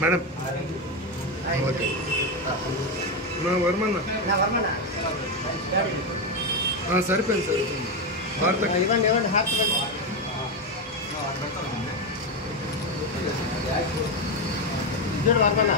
Madam వర్మన్న సరిపోయింది భారత వర్మన్న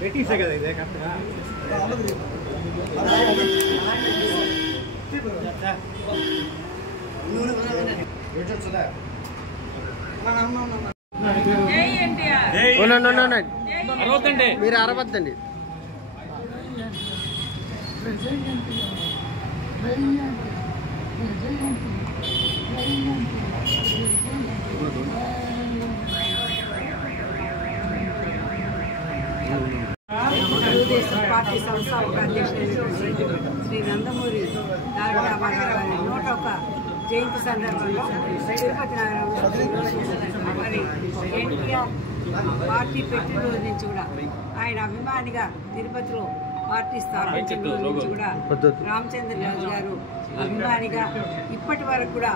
పెట్టిసే కదా ఇదే కరెక్ట్గా మీరు అరవద్దండి. తెలుగుదేశం పార్టీ సంస్థాపక అధ్యక్షుడు శ్రీ నందమూరి తారక రామారావు గారి 101 జయంతి సందర్భంగా తిరుపతి నగరంలో మరి ఎన్టీఆర్ పార్టీ పెట్టిన రోజు నుంచి కూడా ఆయన అభిమానిగా తిరుపతిలో పార్టీ స్థాపించిన రోజు నుంచి కూడా రామచంద్రరాజు గారు అభిమానిగా ఇప్పటి వరకు కూడా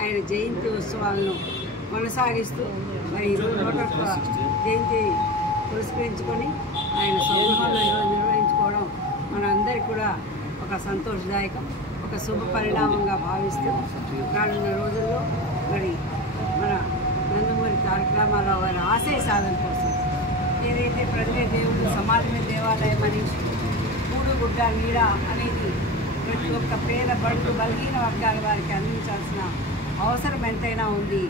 ఆయన జయంతి ఉత్సవాలను కొనసాగిస్తూ మరి 101 జయంతి పురస్కరించుకొని ఆయన స్వగృహంలో ఈరోజు నిర్వహించుకోవడం మనందరికీ కూడా ఒక సంతోషదాయకం, ఒక శుభ పరిణామంగా భావిస్తూ రానున్న రోజుల్లో మరి మన నందమూరి తారక రామారావు గారి ఆశయ సాధన కోసం ఏదైతే ప్రజలే దేవుడు, సమాజమే దేవాలయం అని, కూడు గుడ్డ నీడ అనేది ప్రతి ఒక్క పేద బడుగు బలహీన వర్గాల వారికి అందించాల్సిన అవసరం ఎంతైనా ఉంది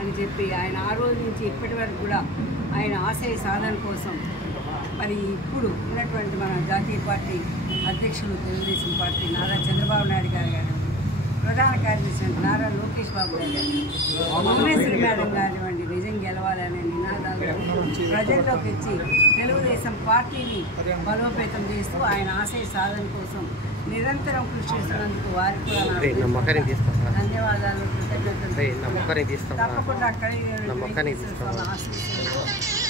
అని చెప్పి ఆయన ఆ రోజు నుంచి ఇప్పటి వరకు కూడా ఆయన ఆశయ సాధన కోసం మరి ఇప్పుడు ఉన్నటువంటి మన జాతీయ పార్టీ అధ్యక్షులు తెలుగుదేశం పార్టీ నారా చంద్రబాబు నాయుడు గారు ప్రధాన కార్యదర్శి నారా లోకేష్ బాబు గారు, భువనేశ్వరి మేడం కానివ్వండి, నిజం గెలవాలనే నినాదాలు ప్రజల్లోకి ఇచ్చి తెలుగుదేశం పార్టీని బలోపేతం చేస్తూ ఆయన ఆశయ సాధన కోసం నిరంతరం కృషి చేస్తున్నందుకు వారికి కూడా ధన్యవాదాలు, కృతజ్ఞతలు. తప్పకుండా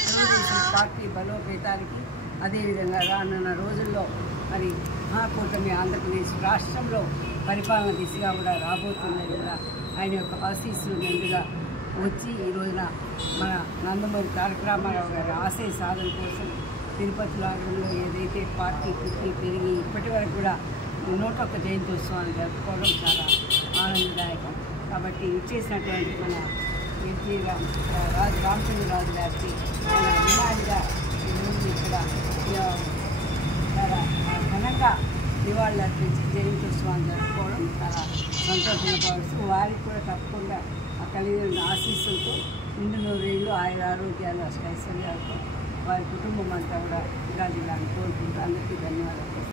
తెలుగుదేశం పార్టీ బలోపేతానికి అదేవిధంగా రానున్న రోజుల్లో మరి మహాకూటమి ఆంధ్రప్రదేశ్ రాష్ట్రంలో పరిపాలన దిశగా కూడా రాబోతుందని కూడా ఆయన యొక్క ఆశీస్సులు మెండుగా వచ్చి ఈ రోజున మన నందమూరి తారక రామారావు గారి ఆశయ సాధన కోసం తిరుపతి లాగంలో ఏదైతే పార్టీ పుట్టి పెరిగి ఇప్పటి వరకు కూడా 101 జయంత్యోత్సవాన్ని జరుపుకోవడం చాలా ఆనందదాయకం. కాబట్టి ఇచ్చేసినటువంటి మన ఎన్టీ రామచంద్రరాజు గారికి ఆయన అభిమానిగా ఈరోజు ఇక్కడ చాలా ఘనంగా నివాళులు అర్పించి జయంత్యోత్సవాన్ని జరుపుకోవడం చాలా సంతోషంగా భావిస్తూ వారికి కూడా తప్పకుండా ఆ కలిగిన ఆశీస్సులతో నిండు నూరేళ్ళు ఆరోగ్యాలు ఐశ్వర్యాలతో వారి కుటుంబం అంతా కూడా ఇలా కోరుకుంటూ అందరికీ ధన్యవాదాలు.